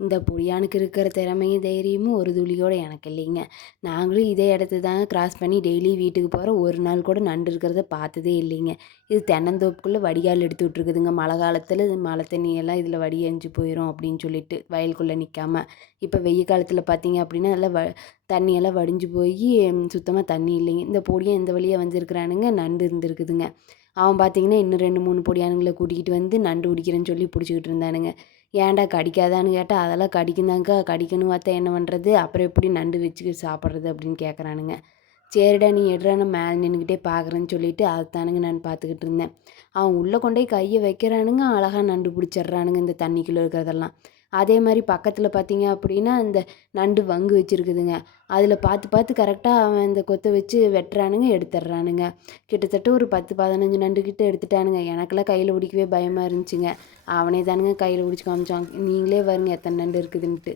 இந்த பொடியானுக்கு இருக்கிற திறமையும் தைரியமும் ஒரு துளியோட எனக்கு இல்லைங்க. நாங்களும் இதே இடத்த தாங்க கிராஸ் பண்ணி டெய்லி வீட்டுக்கு போகிறோம். ஒரு நாள் கூட நண்டு இருக்கிறத பார்த்ததே இல்லைங்க. இது தென்னந்தோப்புக்குள்ளே வடிகால் எடுத்து விட்ருக்குதுங்க. மழை காலத்தில் மழை தண்ணியெல்லாம் இதில் வடியஞ்சு போயிடும் அப்படின்னு சொல்லிட்டு வயலுக்குள்ளே நிற்காம. இப்போ வெயில் காலத்தில் பார்த்தீங்க அப்படின்னா நல்லா தண்ணியெல்லாம் வடிஞ்சு போய் சுத்தமாக தண்ணி இல்லைங்க. இந்த பொடியன் இந்த வழியாக வந்திருக்கிறானுங்க, நண்டு இருந்திருக்குதுங்க. அவன் பார்த்தீங்கன்னா இன்னும் 2, 3 பொடியானுங்களை கூட்டிக்கிட்டு வந்து நண்டு பிடிக்கிறேன்னு சொல்லி பிடிச்சிக்கிட்டு இருந்தானுங்க. ஏன்டா கடிக்காதான்னு கேட்டால் அதெல்லாம் கடிக்குந்தாங்க்கா, கடிக்கணும் பார்த்தா என்ன பண்ணுறது, அப்புறம் எப்படி நண்டு வச்சு சாப்பிட்றது அப்படின்னு கேட்குறானுங்க. சரிடா நீ எடுறா நான் மேலே நின்றுக்கிட்டே பார்க்குறேன்னு சொல்லிட்டு அதைத்தானுங்க நான் பார்த்துக்கிட்டு இருந்தேன். அவன் உள்ளே கொண்டு போய் கையை வைக்கிறானுங்க, அழகாக நண்டு பிடிச்சிட்றானுங்க இந்த தண்ணிக்குள்ளே இருக்கிறதெல்லாம். அதே மாதிரி பக்கத்தில் பார்த்தீங்க அப்படின்னா இந்த நண்டு வங்கு வச்சுருக்குதுங்க. அதில் பார்த்து பார்த்து கரெக்டாக அவன் இந்த கொத்தை வச்சு வெட்டுறானுங்க, எடுத்துட்றானுங்க. கிட்டத்தட்ட ஒரு 10, 15 நண்டுக்கிட்ட எடுத்துட்டானுங்க. எனக்கெல்லாம் கையில் பிடிக்கவே பயமாக இருந்துச்சுங்க. அவனே தானுங்க கையில் பிடிச்சி காமிச்சான். நீங்களே பாருங்க எத்தனை நண்டு இருக்குதுன்ட்டு.